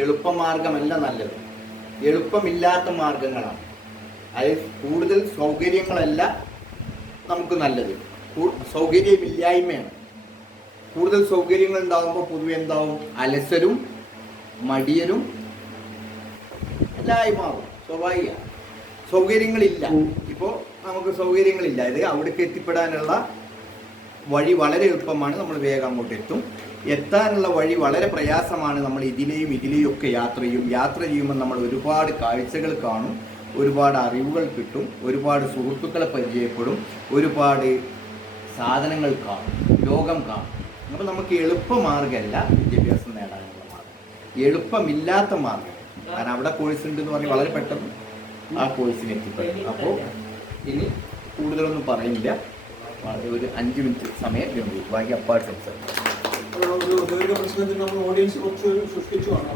എളുപ്പമാർഗമല്ല നല്ലത്, എളുപ്പമില്ലാത്ത മാർഗങ്ങളാണ്. അതായത് കൂടുതൽ സൗകര്യങ്ങളല്ല നമുക്ക് നല്ലത്, സൗകര്യമില്ലായ്മയാണ്. കൂടുതൽ സൗകര്യങ്ങൾ ഉണ്ടാകുമ്പോൾ പൊതുവെ എന്താവും, അലസരും മടിയരും എല്ലായി മാറും. സ്വാഭാവിക സൗകര്യങ്ങളില്ല. ഇപ്പോൾ നമുക്ക് സൗകര്യങ്ങളില്ല, ഇത് അവിടേക്ക് എത്തിപ്പെടാനുള്ള വഴി വളരെ എളുപ്പമാണ്, നമ്മൾ വേഗം അങ്ങോട്ട് എത്തും. എത്താനുള്ള വഴി വളരെ പ്രയാസമാണ്. നമ്മൾ ഇതിലെയും ഒക്കെ യാത്ര ചെയ്യുമ്പോൾ നമ്മൾ ഒരുപാട് കാഴ്ചകൾ കാണും, ഒരുപാട് അറിവുകൾ കിട്ടും, ഒരുപാട് സുഹൃത്തുക്കളെ പരിചയപ്പെടും, ഒരുപാട് സാധനങ്ങൾ കാണും, ലോകം കാണും. അപ്പോൾ നമുക്ക് എളുപ്പമാർഗ്ഗമല്ല വിദ്യാഭ്യാസം നേടാനുള്ള മാർഗം, എളുപ്പമില്ലാത്ത മാർഗം. കാരണം അവിടെ കോഴ്സ് ഉണ്ടെന്ന് പറഞ്ഞ് വളരെ പെട്ടെന്ന് ആ കോഴ്സിന് എത്തിപ്പെടും. അപ്പോൾ ഇനി കൂടുതലൊന്നും പറയുന്നില്ല, ഒരു 5 മിനിറ്റ് സമയം വേണ്ടി ബാക്കി അപ്പാട് സംസാരിക്കും. ഒരു ദീർഘ പ്രശ്നത്തിൽ നമ്മൾ ഓഡിയൻസ് കുറച്ച് സൃഷ്ടിച്ചുമാണ്.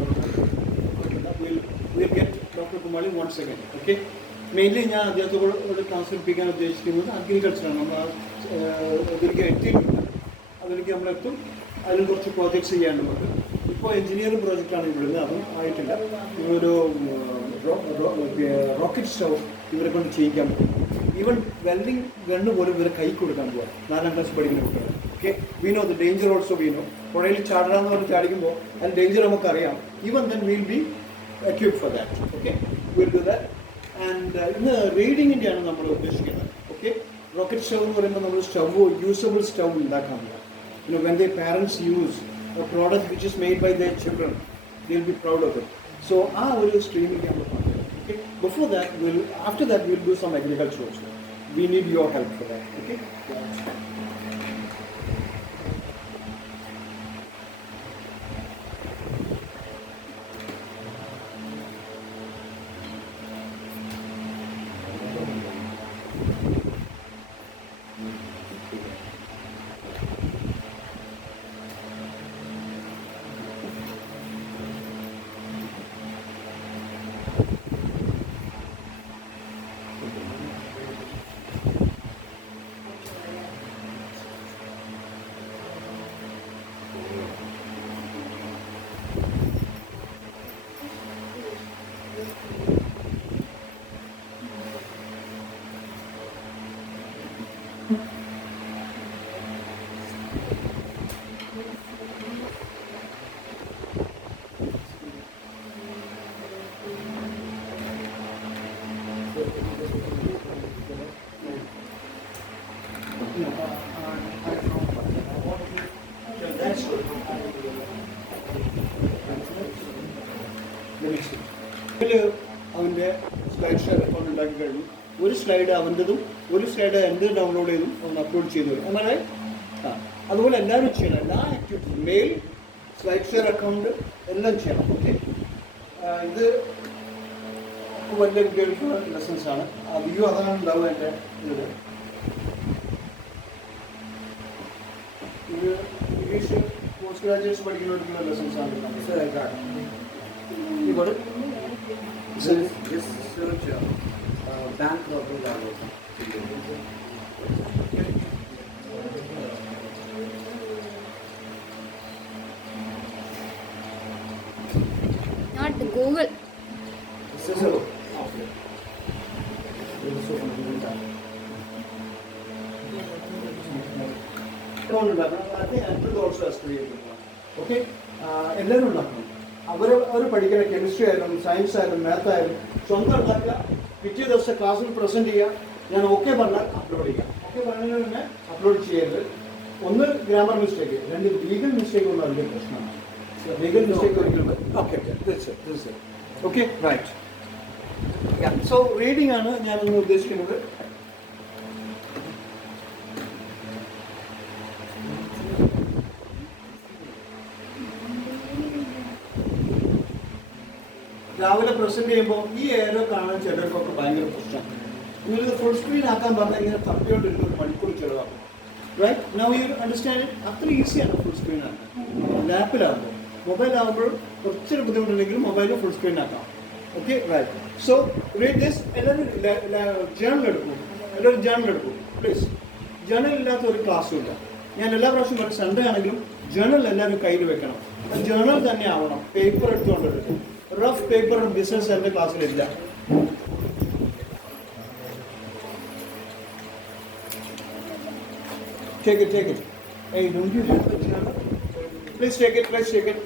Doctor Kumari 1 second. Okay, mainly ഞാൻ അദ്ദേഹത്തോട് ട്രാൻസ്ഫറിപ്പിക്കാൻ ഉദ്ദേശിക്കുന്നത് അഗ്രികൾച്ചറാണ്. നമ്മൾ അതിലേക്ക് എത്തിയിട്ടുണ്ട്, അതിലേക്ക് നമ്മളെത്തും. അതിലും കുറച്ച് പ്രോജക്ട്സ് ചെയ്യാനുണ്ട്. ഇപ്പോൾ എഞ്ചിനീയറിംഗ് പ്രോജക്റ്റാണ് ഇവിടുന്ന്, അതും ആയിട്ടില്ല. ഇവരൊരു റോക്കറ്റ് സ്റ്റവ് ഇവരെ കൊണ്ട് ചെയ്യിക്കാൻ പറ്റും. ഈവൻ വെൽഡിങ് ഗണ്ണ് പോലും ഇവരെ കൈ കൊടുക്കാൻ പോകാം. 4ാം ക്ലാസ് പഠിക്കുന്ന കുട്ടികൾ. Okay, we know the danger also. We know പുഴയിൽ ചാടാന്ന് പറഞ്ഞ് ചാടിക്കുമ്പോൾ അതിന് ഡേഞ്ചർ നമുക്കറിയാം. Even then will be equipped for that. Okay, we'll do that. And ഇന്ന് റീഡിങ്ങിൻ്റെയാണ് നമ്മൾ ഉദ്ദേശിക്കുന്നത്. ഓക്കെ, റോക്കറ്റ് സ്റ്റവ് എന്ന് പറയുമ്പോൾ നമ്മൾ സ്റ്റവ്, യൂസബിൾ സ്റ്റവ് ഉണ്ടാക്കാറില്ല. When their parents use a product which is made by their children, they'll be proud of it. So ആ ഒരു streaming നമ്മൾ പറയുന്നത്. Okay, before that, after that we'll do some agriculture also. We need your help for that. Okay. അവൻ്റെ slide share account ഉണ്ടാക്കി കഴിഞ്ഞു. ഒരു slide അവൻ്റെതും ഒരു slide എൻ്റെ ഡൗൺലോഡ് ചെയ്തും അവൻ അപ്ലോഡ് ചെയ്തു വരും. അങ്ങനെ അതുപോലെ എല്ലാവരും ചെയ്യണം. എല്ലാ ആക്ടിവിറ്റീസും മെയിൽ, സ്ലൈഡ് ഷെയർ അക്കൗണ്ട് എല്ലാം ചെയ്യണം. ഓക്കെ, ഇത് വലിയ കുട്ടികൾക്കുള്ള ലെസൺസാണ്. അധികം അതാണ് ഉണ്ടാവുക. എൻ്റെ ഇത് ഇംഗ്ലീഷ് പോസ്റ്റ് ഗ്രാജുവേഷൻ പഠിക്കുന്നവർക്കുള്ള ലെസൺസാണ്. ഇവിടെ Just search bank robbery download. Not Google. Okay, എല്ലാവരും ഉണ്ടാക്കണം. അവർ പഠിക്കുന്ന കെമിസ്ട്രി ആയാലും സയൻസ് ആയാലും മാത്ത് ആയാലും സ്വന്തം ഉണ്ടാക്കുക. പിറ്റേ ദിവസം ക്ലാസ്സിൽ പ്രസൻറ്റ് ചെയ്യുക. ഞാൻ ഓക്കെ പറഞ്ഞാൽ അപ്ലോഡ് ചെയ്യാം. ഓക്കെ പറഞ്ഞതിന് തന്നെ അപ്ലോഡ് ചെയ്യരുത്. 1 ഗ്രാമർ മിസ്റ്റേക്ക്, 2 ലീഗൽ മിസ്റ്റേക്ക് ഒന്നും അതിൻ്റെ പ്രശ്നമാണ്. ലീഗൽ മിസ്റ്റേക്ക് ഒരിക്കലും ഓക്കെ തീർച്ചയായും. Okay, right. സോ റീഡിംഗ് ആണ് ഞാനൊന്ന് ഉദ്ദേശിക്കുന്നത്. രാവിലെ പ്രസൻറ്റ് ചെയ്യുമ്പോൾ ഈ ഏരോ കാണാൻ ചിലർക്കൊക്കെ ഭയങ്കര പ്രശ്നമാണ്. നിങ്ങളിത് ഫുൾ സ്ക്രീൻ ആക്കാൻ പറഞ്ഞാൽ ഇങ്ങനെ തപ്പിയോണ്ടിരുന്ന 1 മണിക്കൂർ ചിലവാക്കും. Right, now you understand. അത്ര ഈസിയാണ് ഫുൾ സ്ക്രീൻ ആക്കാൻ. ലാപ്പിലാകുമ്പോൾ, മൊബൈലാകുമ്പോൾ കുറച്ചൊരു ബുദ്ധിമുട്ടുണ്ടെങ്കിലും മൊബൈലിൽ ഫുൾ സ്ക്രീൻ ആക്കാം. Okay, right. So read this. എല്ലാവരും ജേണൽ എടുക്കും പ്ലീസ്. ജേണൽ ഇല്ലാത്ത ഒരു ക്ലാസ്സും ഇല്ല. ഞാൻ എല്ലാ പ്രാവശ്യം സൺഡേ ആണെങ്കിലും ജേണൽ എല്ലാവരും കയ്യിൽ വെക്കണം. ജേണൽ തന്നെ ആവണം, പേപ്പർ എടുത്തുകൊണ്ടിരുന്നത്. റഫ് പേപ്പർ ബിസിനസ് എൻ്റെ ക്ലാസ്സിലില്ല. Take it. Hey, don't you have a journal? Please take it.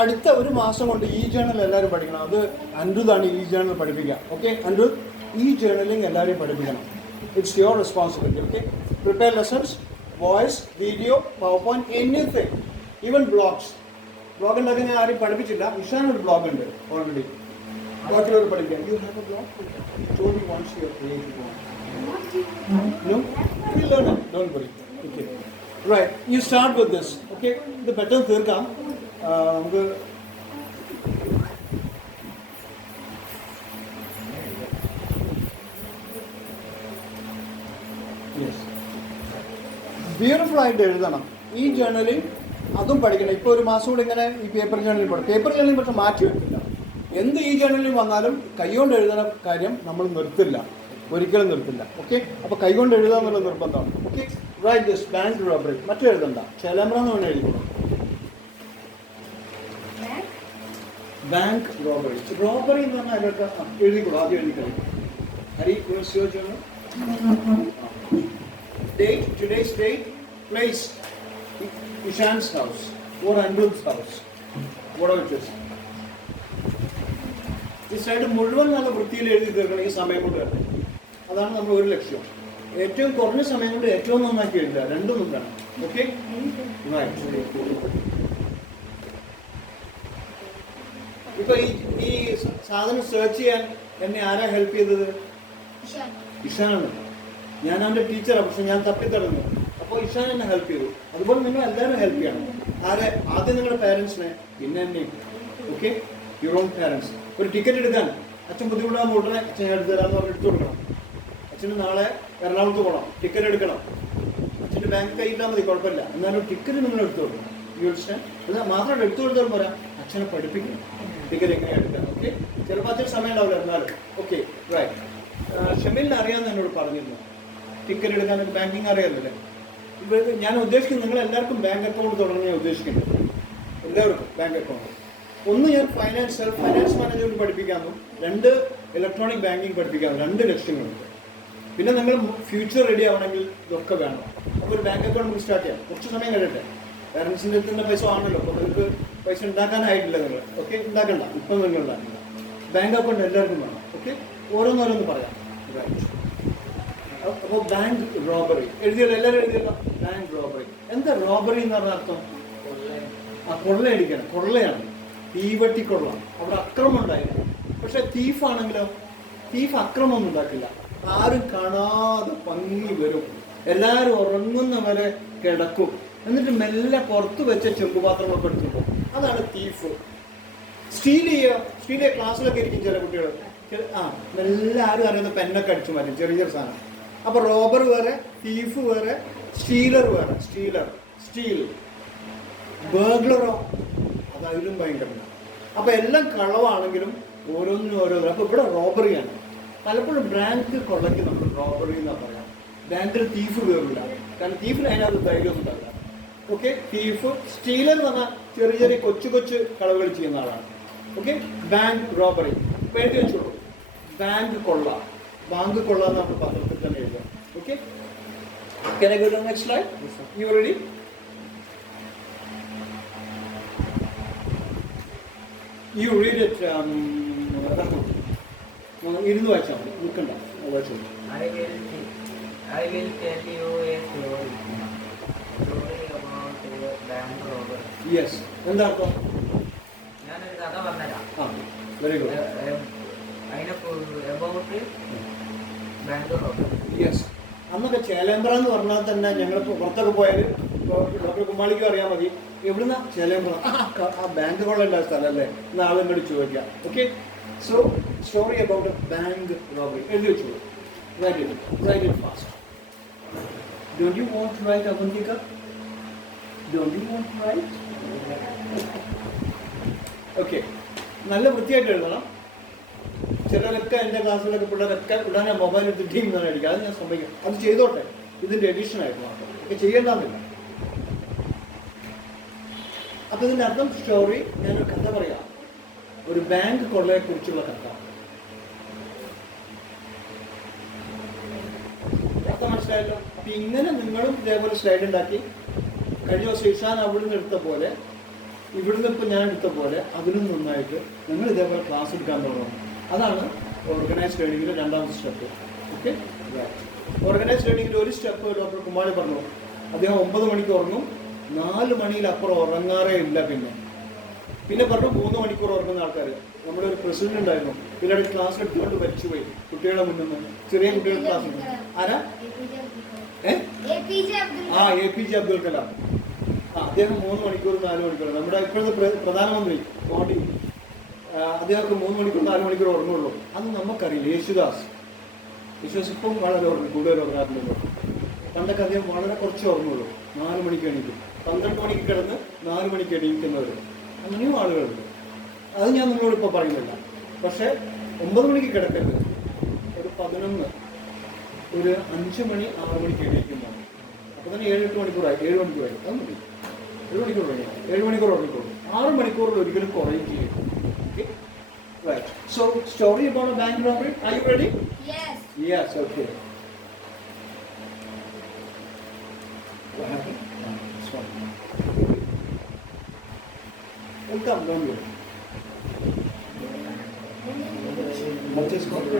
അടുത്ത ഒരു മാസം കൊണ്ട് ഈ ജേണൽ എല്ലാവരും പഠിക്കണം. അത് അൻഡ്രുതാണ് ഈ ജേണൽ പഠിപ്പിക്കുക. ഓക്കെ അൻഡ്രു, ഈ ജേണലിങ് എല്ലാവരെയും പഠിപ്പിക്കണം. It's your responsibility. Okay, prepare lessons, voice, video, power point, anything, even blogs. Blog ഉണ്ടാക്കാൻ ഞാൻ ആരെയും പഠിപ്പിച്ചില്ല. ഇഷാൻ ഒരു ബ്ലോഗ് ഉണ്ട് ഓൾറെഡി. ബാക്കിയുള്ളവർ പഠിക്കാം. You have A blog? Told you wants your creative blog. No? You learn it. Don't worry. Okay. Right. You start with this. Okay. ഇത് പെട്ടെന്ന് തീർക്കാം. നമുക്ക് ബ്യൂട്ടിഫുൾ ആയിട്ട് എഴുതണം. ഈ ജേർണലിൽ അതും പഠിക്കണം. ഇപ്പോൾ ഒരു മാസം കൂടെ ഇങ്ങനെ ഈ പേപ്പർ ജേർണലിൽ പഠിക്കും. പേപ്പർ ജേർണലിൽ പക്ഷെ മാറ്റി വെക്കില്ല. എന്ത് ഈ ജേർണലിൽ വന്നാലും കൈകൊണ്ട് എഴുതുന്ന കാര്യം നമ്മൾ നിർത്തില്ല, ഒരിക്കലും നിർത്തില്ല. ഓക്കെ, അപ്പോൾ കൈകൊണ്ട് എഴുതുക എന്നുള്ള നിർബന്ധമാണ്. Okay, write this bank robbery. മറ്റു എഴുതണ്ട, ചേലമ്പ്രാന്ന് വേണം എഴുതിക്കോളൂ. Bank robbery. റോബറി എന്ന് പറഞ്ഞാൽ അതിലൊക്കെ എഴുതിക്കോളൂ. ആദ്യം എഴുതിക്കോളൂ. ഹരി ചോദിച്ചു. Date, today's date, place, Ishan's house or Andrew's house, whatever it is. ഈ സൈഡ് മുഴുവൻ നല്ല വൃത്തിയിൽ എഴുതി തീർക്കണം ഈ സമയം കൊണ്ട് തന്നെ. അതാണ് നമ്മുടെ ഒരു ലക്ഷ്യം. ഏറ്റവും കുറഞ്ഞ സമയം കൊണ്ട് ഏറ്റവും നന്നാക്കി എഴുതുക. രണ്ടും വേണം. ഓക്കെ, ഇപ്പൊ ഈ സാധനം സെർച്ച് ചെയ്യാൻ എന്നെ ആരാ ഹെൽപ്പ് ചെയ്തത്? ഇഷാനാണ്. ഞാൻ അവൻ്റെ ടീച്ചറാണ്, പക്ഷെ ഞാൻ തപ്പിത്തടഞ്ഞു. അപ്പോൾ ഇഷാൻ എന്നെ ഹെൽപ്പ് ചെയ്തു. അതുപോലെ നിങ്ങൾ എല്ലാവരും ഹെൽപ്പ് ചെയ്യണം. ആരെ? ആദ്യം നിങ്ങളുടെ പാരൻസിനെ, പിന്നെ എന്നെ. Okay, your own parents. ഒരു ടിക്കറ്റ് എടുക്കാൻ അച്ഛൻ ബുദ്ധിമുട്ടാകുമ്പോൾ ഉടനെ അച്ഛൻ ഞാൻ എടുത്തു തരാമെന്ന് പറഞ്ഞ് എടുത്തു കൊടുക്കണം. അച്ഛന് നാളെ എറണാകുളത്ത് പോകണം, ടിക്കറ്റ് എടുക്കണം. അച്ഛൻ്റെ ബാങ്ക് കയ്യിട്ടാൽ മതി, കുഴപ്പമില്ല. എന്നാലും ടിക്കറ്റ് നിങ്ങൾ എടുത്തു കൊടുക്കണം. You understand? അത് മാത്രമല്ല, എടുത്തു കൊടുത്താൽ പോരാ, അച്ഛനെ പഠിപ്പിക്കണം ടിക്കറ്റ് എങ്ങനെയാണ് എടുക്കാൻ. ഓക്കെ, ചിലപ്പോൾ അച്ഛന് സമയം ഉണ്ടാവില്ല, എന്നാലും. Okay, right. ഷമീലിനെ അറിയാമെന്ന് എന്നോട് പറഞ്ഞിരുന്നു. ടിക്കറ്റ് എടുക്കാനൊക്കെ ബാങ്കിങ് അറിയാമല്ലേ? ഇപ്പോൾ ഞാൻ ഉദ്ദേശിക്കുന്നത് നിങ്ങൾ എല്ലാവർക്കും ബാങ്ക് അക്കൗണ്ട് തുടങ്ങി ഞാൻ ഉദ്ദേശിക്കുന്നത്. എല്ലാവർക്കും ബാങ്ക് അക്കൗണ്ട്. ഒന്ന്, ഞാൻ സെൽഫ് ഫൈനാൻസ് മാനേജ്മെൻറ്റ് പഠിപ്പിക്കാമെന്നും 2 ഇലക്ട്രോണിക് ബാങ്കിങ് പഠിപ്പിക്കാമെന്നും 2 ലക്ഷ്യങ്ങളുണ്ട്. പിന്നെ നിങ്ങൾ ഫ്യൂച്ചർ റെഡി ആവണമെങ്കിൽ ഇതൊക്കെ വേണം. അപ്പോൾ ഒരു ബാങ്ക് അക്കൗണ്ട് നമുക്ക് സ്റ്റാർട്ട് ചെയ്യാം. കുറച്ച് സമയം കഴിയട്ടെ. പാരൻസിൻ്റെ അടുത്തുള്ള പൈസ ആണല്ലോ, അപ്പോൾ നിങ്ങൾക്ക് പൈസ ഉണ്ടാക്കാനായിട്ടില്ല നിങ്ങൾ. ഓക്കെ, ഉണ്ടാക്കണ്ട, ഇപ്പം നിങ്ങൾ ഉണ്ടാക്കില്ല. ബാങ്ക് അക്കൗണ്ട് എല്ലാവർക്കും വേണം. ഓക്കെ, ഓരോന്നോരോന്ന് പറയാം. അപ്പോൾ ബാങ്ക് റോബറി എഴുതിയല്ലോ, എല്ലാവരും എഴുതിയല്ലോ. ബാങ്ക് റോബറി എന്താ? റോബറി എന്ന് പറഞ്ഞ അർത്ഥം കൊള്ളയടിക്കണം. കൊള്ളയാണ്, തീവട്ടിക്കൊള്ള. അവിടെ അക്രമം ഉണ്ടായിരുന്നു. പക്ഷെ തീഫാണെങ്കിലോ, തീഫ് അക്രമമൊന്നും ഉണ്ടാക്കില്ല. ആരും കാണാതെ പങ്ങി വരും, എല്ലാവരും ഉറങ്ങുന്നവരെ കിടക്കും, എന്നിട്ട് മെല്ലെ പുറത്ത് വെച്ച ചെമ്പുപാത്രങ്ങളൊക്കെ എടുത്തുമ്പോൾ അതാണ് തീഫ്. സ്റ്റീൽ ചെയ്യുക ക്ലാസ്സിലൊക്കെ ഇരിക്കും ചില കുട്ടികൾ. മെല്ലെ ആരും അറിയുന്ന പെന്നൊക്കെ അടിച്ചു മാറ്റും, ചെറിയ സാധനം. അപ്പോൾ റോബർ വേറെ, തീഫ് വേറെ, സ്റ്റീലർ വേറെ. സ്റ്റീൽ ബർഗ്ലറോ, അതതിലും ഭയങ്കരമാണ്. അപ്പോൾ എല്ലാം കളവാണെങ്കിലും ഓരോന്നിനും ഓരോന്നും. അപ്പോൾ ഇവിടെ റോബറിയാണ്. പലപ്പോഴും ബാങ്ക് കൊള്ളയ്ക്ക് നമ്മൾ റോബറി എന്നാണ് പറയാം. ബാങ്കിൽ തീഫ് കയറില്ല, കാരണം തീഫിന് അതിനകത്ത് ധൈര്യം ഉണ്ടാവില്ല. Okay, thief. സ്റ്റീലർ എന്ന് പറഞ്ഞാൽ ചെറിയ കൊച്ചു കളവുകൾ ചെയ്യുന്ന ആളാണ്. ഓക്കെ, ബാങ്ക് റോബറി വേണ്ടി വെച്ചോളൂ. ബാങ്ക് കൊള്ള, ബാങ്ക് കൊള്ള എന്ന് നമ്മൾ പത്രത്തിൽ തന്നെ എഴുതാം. Okay, can I go to the next slide? You ready? You read it. ഇരുന്ന് വായിച്ചാൽ മതി, നിൽക്കണ്ട, വായിച്ചോളൂ. I will tell you a story about a bank robber. Yes, എന്താ അർത്ഥം? ഞാനൊരു കഥ പറഞ്ഞുതരാം. Very good. About bank robber. Yes, അന്നൊക്കെ ചേലേമ്പ്ര എന്ന് പറഞ്ഞാൽ തന്നെ ഞങ്ങൾ പുറത്തൊക്കെ പോയാൽ, ഇപ്പോൾ ഡോക്ടർ കുമാളിക്കും അറിയാൻ മതി, എവിടുന്ന ചേലേമ്പ്ര, ആ ബാങ്ക് കൊള്ളേണ്ട സ്ഥലം അല്ലേ എന്ന് ആളുകളോട് ചോദിക്കാം. Okay, so story about a bank robbery എഴുതി വെച്ചോളൂ. Write it fast. Don't you want to write, Avantika? Don't you want to write? Okay, നല്ല വൃത്തിയായിട്ട് എഴുതണം. ചിലരൊക്കെ എൻ്റെ ക്ലാസ്സിലൊക്കെ പിള്ളേരൊക്കെ ഉടനെ മൊബൈൽ എടുത്ത് ടീം തന്നെ അടിക്കുക. അത് ഞാൻ സമ്മതിക്കും, അത് ചെയ്തോട്ടെ, ഇതിൻ്റെ എഡിഷൻ ആയിട്ട് മാത്രം. ഒക്കെ ചെയ്യേണ്ടെന്നില്ല. അപ്പൊ ഇതിന്റെ അർത്ഥം സ്റ്റോറി, ഞാനൊരു കഥ പറയാം, ഒരു ബാങ്ക് കൊള്ളയെ കുറിച്ചുള്ള കഥ. കഥ മനസ്സിലായല്ലോ? അപ്പൊ ഇങ്ങനെ നിങ്ങളും ഇതേപോലെ സ്ലൈഡ് ഉണ്ടാക്കി, കഴിഞ്ഞ ദിവസം ഇഷാൻ അവിടുന്ന് എടുത്ത പോലെ ഇവിടുന്ന് ഇപ്പൊ ഞാൻ എടുത്ത പോലെ അതിനും നന്നായിട്ട് നിങ്ങൾ ഇതേപോലെ ക്ലാസ് എടുക്കാൻ തുടങ്ങണം. അതാണ് ഓർഗനൈസ് ലേണിംഗിന്റെ രണ്ടാമത്തെ സ്റ്റെപ്പ്. ഓക്കെ, ഓർഗനൈസ് ലേണിംഗിൽ ഒരു സ്റ്റെപ്പ് ഡോക്ടർ കുമാരി പറഞ്ഞു, അദ്ദേഹം 9 മണിക്ക് ഉറങ്ങും, 4 മണിയിലപ്പുറം ഉറങ്ങാറേ ഇല്ല. പിന്നെ പറഞ്ഞു 3 മണിക്കൂർ ഉറങ്ങുന്ന ആൾക്കാർ. നമ്മുടെ ഒരു പ്രസിഡന്റ് ഉണ്ടായിരുന്നു, പിന്നീട് ക്ലാസ് എടുത്തുകൊണ്ട് മരിച്ചുപോയി, കുട്ടികളെ മുന്നിൽ നിന്ന്, ചെറിയ കുട്ടികളുടെ ക്ലാസ്. ആരാ? APJ അബ്ദുൽ കലാം. അദ്ദേഹം 3 മണിക്കൂർ 4 മണിക്കൂർ. നമ്മുടെ ഇപ്പോഴത്തെ പ്രധാനമന്ത്രി മോഡി, അദ്ദേഹമൊക്കെ 3 മണിക്കൂർ 4 മണിക്കൂർ ഉറങ്ങുള്ളൂ. അത് നമുക്കറിയില്ല. യേശുദാസ് ഇപ്പം വളരെ ഉറങ്ങും, കൂടുതൽ ഉറങ്ങാറില്ലല്ലോ. പണ്ടൊക്കെ അദ്ദേഹം വളരെ കുറച്ച് ഉറങ്ങുള്ളൂ, 4 മണിക്ക് എണീക്കും. 12 മണിക്ക് കിടന്ന് 4 മണിക്ക് എണീക്കുന്നവർ, അങ്ങനെയും ആളുകളുണ്ട്. അത് ഞാൻ നിങ്ങളോട് ഇപ്പോൾ പറയുന്നില്ല. പക്ഷേ 9 മണിക്ക് കിടക്കരുത്, ഒരു 11, ഒരു 5 മണി 6 മണിക്ക് എണീക്കുന്നതാണ്. അപ്പോൾ തന്നെ 7-8 മണിക്കൂറായി, 7 മണിക്കൂറായി. അത് മതി, 7 മണിക്കൂർ ഉറങ്ങിയാൽ 7 മണിക്കൂർ ഉറങ്ങിക്കോളൂ. 6 മണിക്കൂറിൽ ഒരിക്കലും കുറയും ചെയ്യും. Okay, right. So story about a bank robbery. Are you ready? Yes. Okay. What happened? Sorry. Welcome, don't you? What is called?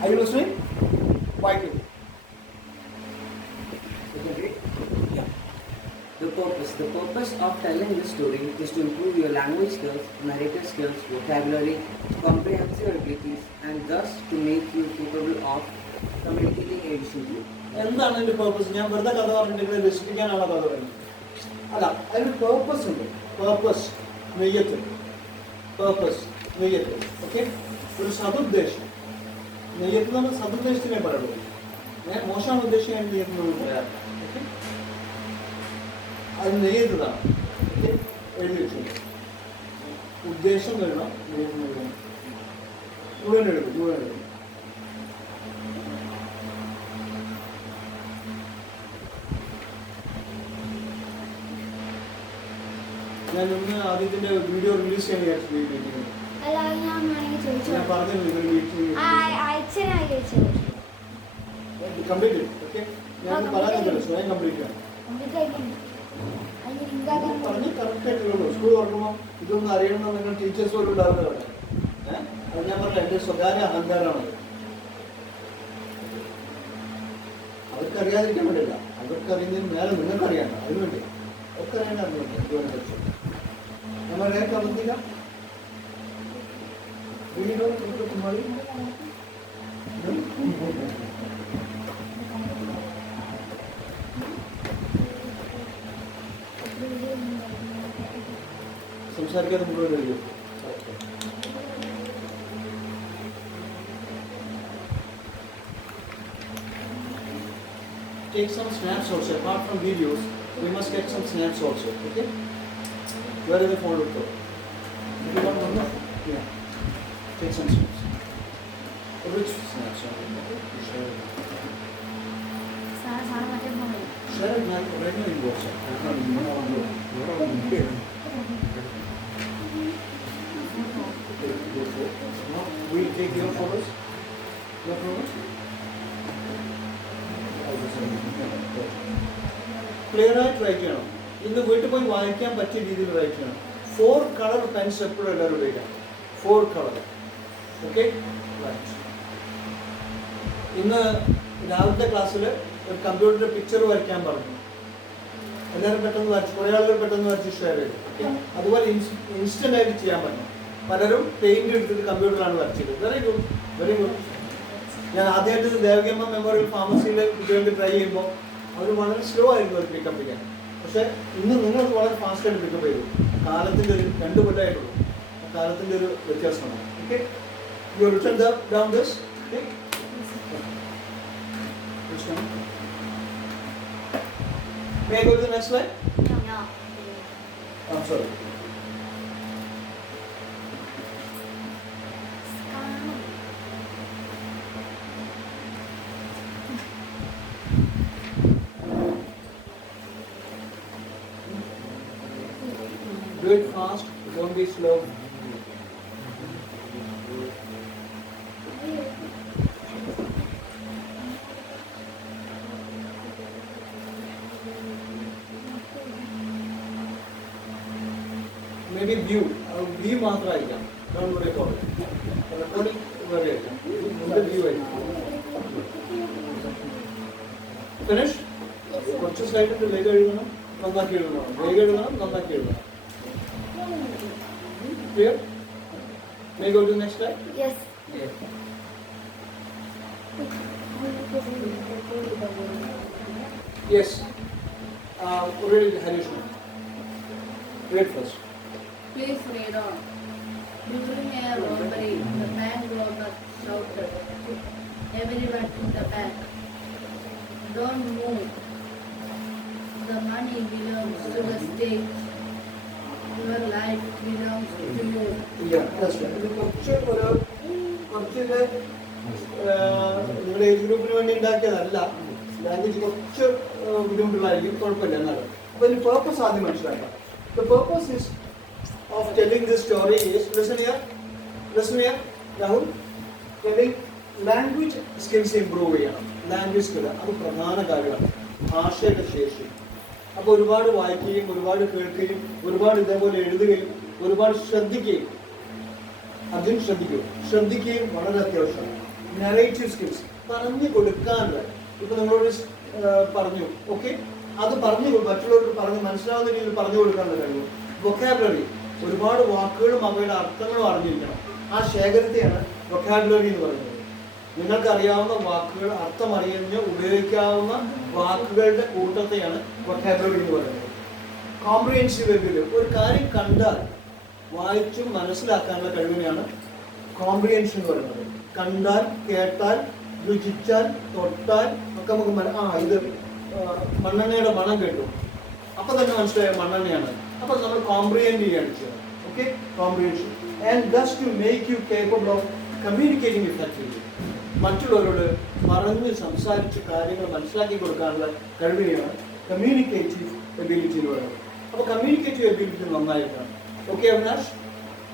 Are you listening? Quietly. Yeah. The purpose of telling this story is to improve your language skills, narrative skills, vocabulary, comprehensive abilities, and thus to make you capable of communicating efficiently. എന്താണ് അതിന്റെ purpose? ഞാൻ വെറുതെ കഥ പറഞ്ഞിട്ട് രസിപ്പിക്കാനാണ് കഥ പറയുന്നത്. അല്ല, അതിന് പേർപ്പസ് ഉണ്ട്. പേർപ്പസ്, നെയ്യത്ത്. പേർപ്പസ്, നെയ്യത്ത്. ഓക്കെ, ഒരു സതുദ്ദേശം. നെയ്യത്ത് നമ്മൾ സതുദ്ദേശത്തിനെ പറയുള്ളൂ. മോശമാണ് ഉദ്ദേശിക്കാൻ നെയ്യത്ത് പറയാം. ഓക്കെ, അത് നെയ്യത്തതാണ്. ഓക്കെ, എഴുതി വെച്ചു. ഉദ്ദേശം എഴുതണം, നെയ്യത്ത് എഴുതണം. മുഴുവൻ എഴുതും. ഞാൻ ഇന്ന് ആദ്യത്തിന്റെ വീഡിയോ റിലീസ് ചെയ്യാൻ വിചാരിച്ചു. ഞാൻ പറഞ്ഞു കംപ്ലീറ്റ്. ഓക്കെ, ഞാൻ പറയാൻ സ്വയം കംപ്ലീറ്റ് ആണ് പറഞ്ഞ് കറക്റ്റ് ആയിട്ടുള്ളൂ. സ്കൂൾ തുറക്കുമ്പോൾ ഇതൊന്നും അറിയണമെന്ന് നിങ്ങൾ ടീച്ചേഴ്സ് പോലും ഉണ്ടാവുന്നത് അവിടെ. അത് ഞാൻ പറഞ്ഞ എൻ്റെ സ്വകാര്യ അഹങ്കാരമാണ്. അവർക്ക് അറിയാതിരിക്കാൻ വേണ്ടിയില്ല, അവർക്ക് അറിയുന്നതിന് മേലെ നിങ്ങൾക്ക് അറിയണ്ട, അതിനുവേണ്ടി അവർക്ക് അറിയേണ്ട. അതിനുവേണ്ടി നമ്മൾ നേരത്തെ അവധിയില്ല വീടോ കുമാരി സംസാരിക്കാതെ മുഴുവൻ കഴിയും. Take some snaps also. Apart from videos, we must get some snaps also. Okay? Where is the phone look? You want one more? Yeah. Take some snaps. Which snaps? Share it now. Right now in WhatsApp. We'll take your photos. Your photos. Clear ആയിട്ട് right ചെയ്യണം. ഇന്ന് വീട്ടിൽ പോയി വായിക്കാൻ പറ്റിയ രീതിയിൽ right ചെയ്യണം. 4 colour Pence എപ്പോഴും എല്ലാവരും ഉപയോഗിക്കാം. 4 കളർ. Okay, right. ഇന്ന് രാവിലത്തെ ക്ലാസ്സിൽ ഒരു കമ്പ്യൂട്ടറിന്റെ പിക്ചർ വരയ്ക്കാൻ പറഞ്ഞു. എല്ലാവരും പെട്ടെന്ന് വരച്ച്, കുറേ ആളുകൾ പെട്ടെന്ന് വരച്ച് ഷെയർ ചെയ്തു. ഓക്കെ, അതുപോലെ ഇൻസ്റ്റന്റ് ആയിട്ട് ചെയ്യാൻ പറ്റും. പലരും പെയിന്റ് എടുത്തിട്ട് കമ്പ്യൂട്ടറിലാണ് വരച്ചത്. Very good, very good. ഞാൻ ആദ്യമായിട്ട് ദേവകിയമ്മ മെമ്മോറിയൽ ഫാർമസിയിൽ കുട്ടികൾക്ക് ട്രൈ ചെയ്യുമ്പോൾ അവർ വളരെ സ്ലോ ആയിരുന്നു അവർ പിക്കപ്പ് ചെയ്യാൻ. പക്ഷേ ഇന്ന് നിങ്ങൾക്ക് വളരെ ഫാസ്റ്റായിട്ട് പിക്കപ്പ് ചെയ്തു. കാലത്തിൻ്റെ ഒരു 2 കൊല്ലമായിട്ടുള്ളൂ. കാലത്തിൻ്റെ ഒരു വ്യത്യാസമാണ്. Okay, you written down this. Okay, may I go to the next slide? No. I'm sorry. Do it fast. Don't be slow. Maybe view. View മാത്രമായിരിക്കാം. Don't worry about it. Recording വേറെ ആയിരിക്കാം. ഇത് view ആയിരിക്കും. Finish? കുറച്ച് സ്ലൈഡിൽ വേഗം എഴുതണം, നന്നാക്കി എഴുതണം. വേഗം എഴുതണം, നന്നാക്കി എഴുതണം. Clear? May I go to the next slide? Yes. Yes. Yes. Read it, Harish. Read first. Please read on. During a robbery, the bank robber shouted, "Everyone in the bank, don't move. The money belongs to the state. Your life belongs to you." Yeah, that's right. ഇത് കുറച്ചിത് നിങ്ങളുടെ age ഗ്രൂപ്പിന് വേണ്ടി ഉണ്ടാക്കിയതല്ല. Language കുറച്ച് ബുദ്ധിമുട്ടുള്ളതായിരിക്കും, കുഴപ്പമില്ല എന്നാലും. അപ്പോൾ ഇതിന് purpose ആദ്യം മനസ്സിലാക്കാം. The purpose is of telling this story is, listen here, Rahul, telling language skills improve ചെയ്യണം. ലാംഗ്വേജ് സ്കിൽ അത് പ്രധാന കാര്യമാണ്. ഭാഷയുടെ ശേഷി. അപ്പോൾ ഒരുപാട് വായിക്കുകയും ഒരുപാട് കേൾക്കുകയും ഒരുപാട് ഇതേപോലെ എഴുതുകയും ഒരുപാട് ശ്രദ്ധിക്കുകയും, അതിന് ശ്രദ്ധിക്കുകയും വളരെ അത്യാവശ്യമാണ്. നറേറ്റീവ് സ്കിൽസ് പറഞ്ഞു കൊടുക്കാനുള്ള, ഇപ്പൊ നിങ്ങളോട് പറഞ്ഞു, ഓക്കെ, അത് മറ്റുള്ളവർക്ക് പറഞ്ഞ് മനസ്സിലാവുന്ന രീതിയിൽ പറഞ്ഞു കൊടുക്കാനുള്ള കഴിവ്. വൊക്കാബുലറി, ഒരുപാട് വാക്കുകളും അവയുടെ അർത്ഥങ്ങളും അറിഞ്ഞിരിക്കണം. ആ ശേഖരത്തെയാണ് വൊക്കാബുലറി എന്ന് പറയുന്നത്. നിങ്ങൾക്കറിയാവുന്ന വാക്കുകൾ, അർത്ഥം അറിഞ്ഞ് ഉപയോഗിക്കാവുന്ന വാക്കുകളുടെ കൂട്ടത്തെയാണ് വൊക്കാബുലറി എന്ന് പറയുന്നത്. കോംപ്രിഹെൻസീവ് എബിലിറ്റി, ഒരു കാര്യം കണ്ടാൽ വായിച്ചും മനസ്സിലാക്കാനുള്ള കഴിവിനെയാണ് കോംപ്രിഹെൻഷൻ എന്ന് പറയുന്നത്. കണ്ടാൽ, കേട്ടാൽ, രുചിച്ചാൽ, തൊട്ടാൽ ഒക്കെ നമുക്ക് ഇത് മണ്ണെണ്ണയുടെ മണം കേട്ടു, അപ്പൊ തന്നെ മനസ്സിലായ മണ്ണെണ്ണയാണ്. അപ്പൊ നമ്മൾ കോംപ്രിഹെൻഡ് ചെയ്യാണ് ചെയ്യുന്നത്. Okay, comprehension. And thus to make you capable of communicating effectively. മറ്റുള്ളവരോട് പറഞ്ഞ് സംസാരിച്ച് കാര്യങ്ങൾ മനസ്സിലാക്കി കൊടുക്കാനുള്ള കഴിവിനെയാണ് കമ്മ്യൂണിക്കേറ്റീവ് എബിലിറ്റി എന്ന് പറയുന്നത്. അപ്പോൾ കമ്മ്യൂണിക്കേറ്റീവ് എബിലിറ്റി നന്നായിട്ടാണ്. Okay Avinash,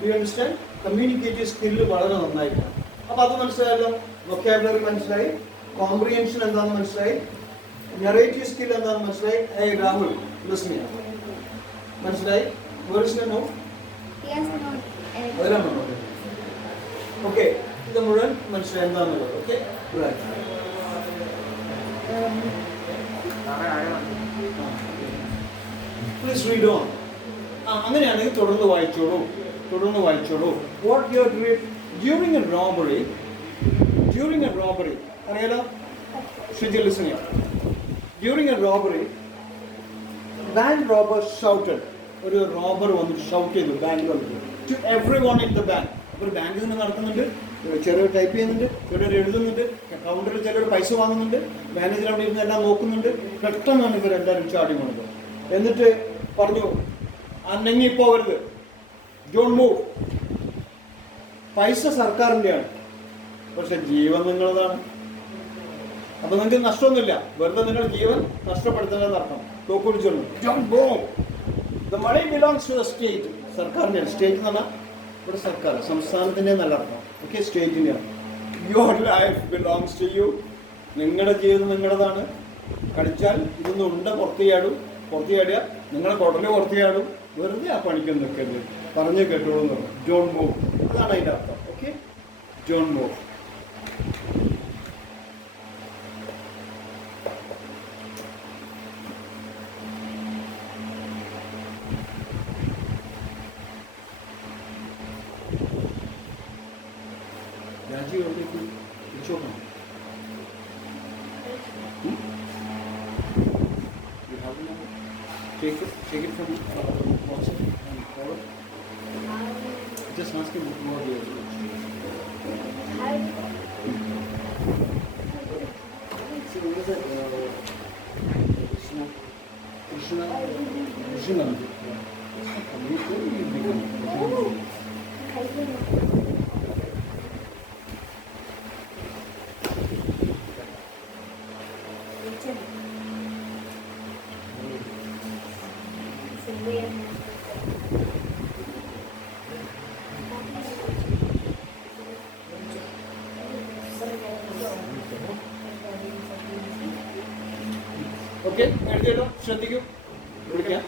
you understand? Communicative skill വളരെ നന്നായിട്ടാണ്. അപ്പോൾ അത് മനസ്സിലായല്ലോ. വൊക്കാബുലറി മനസ്സിലായി, കോംപ്രിഹെൻഷൻ എന്താണെന്ന് മനസ്സിലായി, നറേറ്റീവ് സ്കിൽ എന്താണെന്ന് മനസ്സിലായി. രാഹുൽ ലിസൺ മനസ്സിലായി? വേർഷനോ അതിലാണോ? ഓക്കെ, ഇത് മുഴുവൻ മനസ്സിലായി എന്താണെന്നുള്ളത്. Okay, please read on. അങ്ങനെയാണെങ്കിൽ തുടർന്ന് വായിച്ചോളൂ. What you read during a robbery അറിയാലോ? ഷിജി ലിസൺ ചെയ്യാം. During a robbery, bank robber shouted. ഒരു റോബർ വന്നിട്ട് ഷൗട്ട് ചെയ്തു ബാങ്ക് വന്നിട്ട് to every one in the bank. ഒരു ബാങ്കിൽ നിന്ന് നടക്കുന്നുണ്ട്, ചിലർ ടൈപ്പ് ചെയ്യുന്നുണ്ട്, ചിലർ എഴുതുന്നുണ്ട്, കൗണ്ടറിൽ ചിലർ പൈസ വാങ്ങുന്നുണ്ട്, മാനേജർ അവിടെ ഇരുന്ന് എല്ലാം നോക്കുന്നുണ്ട്. പെട്ടെന്നാണ് ഇവരെല്ലാവരും ചാടി വന്നത്. എന്നിട്ട് പറഞ്ഞു, അനങ്ങിപ്പോകരുത്, ഡോണ്ട് മൂവ്. പൈസ സർക്കാരിൻ്റെയാണ്, പക്ഷെ ജീവൻ നിങ്ങളതാണ്. അപ്പൊ നിങ്ങൾക്ക് നഷ്ടമൊന്നുമില്ല, വെറുതെ നിങ്ങൾ ജീവൻ നഷ്ടപ്പെടുത്തുന്നതെന്ന് അർത്ഥം. തോക്കുപിടിച്ചോളൂ, don't move, the money belongs to the state. സർക്കാരിൻ്റെയാണ്. സ്റ്റേറ്റ് എന്ന് പറഞ്ഞാൽ ഇവിടെ സർക്കാർ, സംസ്ഥാനത്തിൻ്റെ നല്ല അർത്ഥം. ഓക്കെ, സ്റ്റേറ്റിൻ്റെയാണ്. Your life belongs to you. നിങ്ങളുടെ ജീവിതം നിങ്ങളുടേതാണ്. കടിച്ചാൽ ഇതൊന്നും ഉണ്ട പുറത്തിയാടുക, നിങ്ങളെ കുടല് പുറത്തിയാടും. വെറുതെ ആ പണിക്കൊന്നും നിൽക്കരുത്, പറഞ്ഞു കേട്ടോളൂ എന്ന് പറഞ്ഞു. ഡോണ്ട് മൂവ്, അതാണ് അതിൻ്റെ അർത്ഥം. Okay, don't move. രാജീവിലേക്ക് തിരിച്ചു നോക്കണം. Take it from WhatsApp and forward. Just ask him what he has. So what is that? Krishna. Silver. Okay, എഴുതിയല്ലോ, ശ്രദ്ധിക്കൂ, വിളിക്കാം.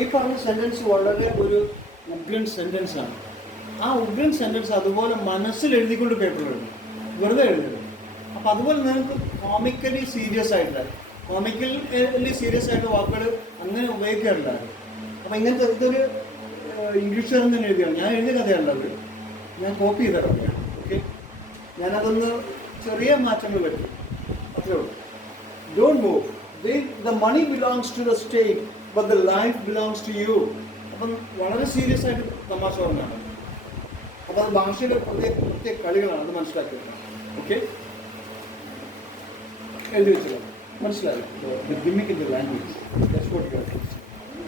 ഈ പറഞ്ഞ സെന്റൻസ് വളരെ ഒരു ഉഗ്രൻ സെന്റൻസ് ആണ്. ആ ഉഗ്രൻ സെന്റൻസ് അതുപോലെ മനസ്സിൽ എഴുതിക്കൊണ്ട് പേപ്പറിൽ എഴുതും, വെറുതെ എഴുതരുത്. അപ്പം അതുപോലെ നിങ്ങൾക്ക് കോമിക്കലി സീരിയസ് ആയിട്ടുള്ള സീരിയസ് ആയിട്ട് വാക്കുകൾ അങ്ങനെ ഉപയോഗിക്കാറില്ലായിരുന്നു. അപ്പം ഇങ്ങനത്തെ ഇതൊരു ഇംഗ്ലീഷുകാരൻ തന്നെ എഴുതിയാണ്, ഞാൻ എഴുതിയ കഥയല്ലത്, ഞാൻ കോപ്പി ചെയ്ത കഥയാണ്. ഓക്കെ, ഞാനതൊന്ന് ചെറിയ മാറ്റങ്ങൾ പറ്റും, അത്രേ ഉള്ളൂ. Don't move. The money belongs to the state, but the life belongs to you. അപ്പം വളരെ സീരിയസ് ആയിട്ട് തമാശ പറഞ്ഞാണ്. അപ്പം അത് ഭാഷയുടെ പ്രത്യേക കളികളാണ്, അത് മനസ്സിലാക്കിയത്. ഓക്കെ, എഴുതി വെച്ചത് മനസ്സിലായി. Gimmick in the language. That's what you are.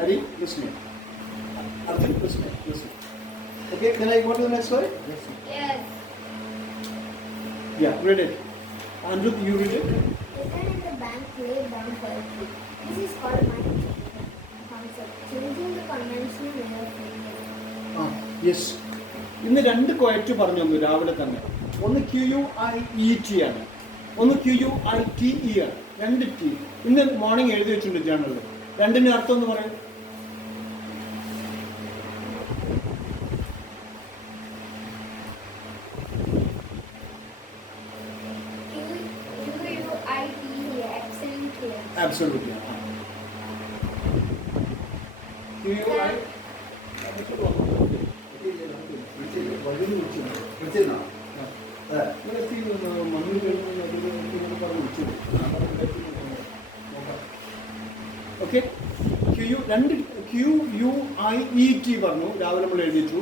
Hari, listen. Arjun, listen. Okay, can I go to the next slide? Yes. Yeah, read it. Anirudh, you read it? Written in the bank laid down poetry. This is called mind concept, changing the conventional way of thinking. Yes, ഇന്ന് 2 quiet പറഞ്ഞു തന്നു രാവിലെ തന്നെ. ഒന്ന് QUIET ആണ്, ഒന്ന് QUITE ആണ്, 2 T. ഇന്ന് മോർണിംഗ് എഴുതി വെച്ചിട്ടുണ്ട് ജേണലിൽ. രണ്ടിൻ്റെ അർത്ഥം എന്ന് പറയും. Absolutely. ഓക്കെ, QUIET പറഞ്ഞു രാവിലെ നമ്മൾ എഴുതിച്ചു,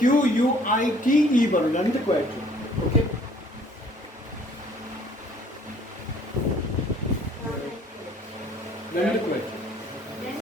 QUITE പറഞ്ഞു, 2 ക്വയറ്റ്. ഓക്കെ,